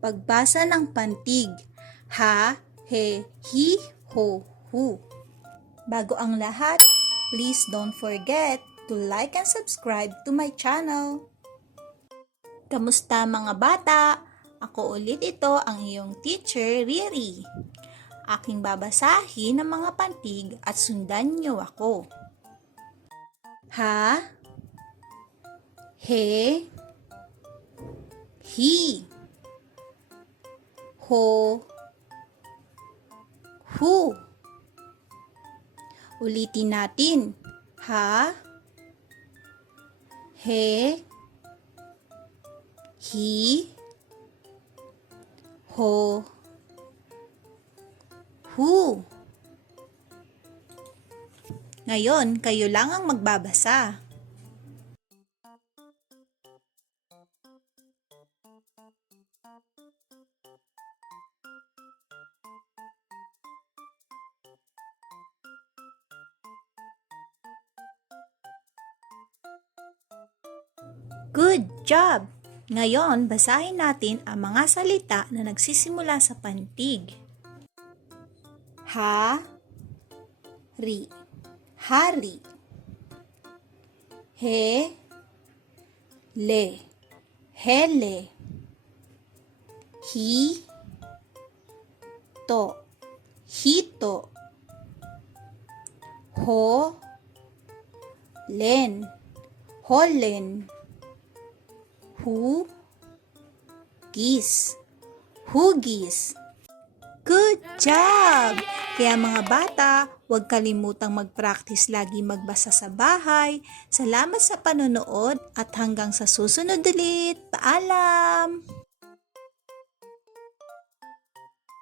Pagbasa ng pantig. Ha, he, hi, ho, hu. Bago ang lahat, please don't forget to like and subscribe to my channel. Kamusta mga bata? Ako ulit ito ang iyong teacher, Riri. Aking babasahin ang mga pantig at sundan niyo ako. Ha, he, hi, ho, hu. Ulitin natin. Ha, he, hi, ho, hu. Ngayon, kayo lang ang magbabasa. Good job! Ngayon, basahin natin ang mga salita na nagsisimula sa pantig. Ha, ri, hari. He, le, hele. Hi, to, hito. Ho, len, holen. Hu, gis, hugis. Good job! Kaya mga bata, huwag kalimutang mag-practice lagi magbasa sa bahay. Salamat sa panonood at hanggang sa susunod ulit. Paalam!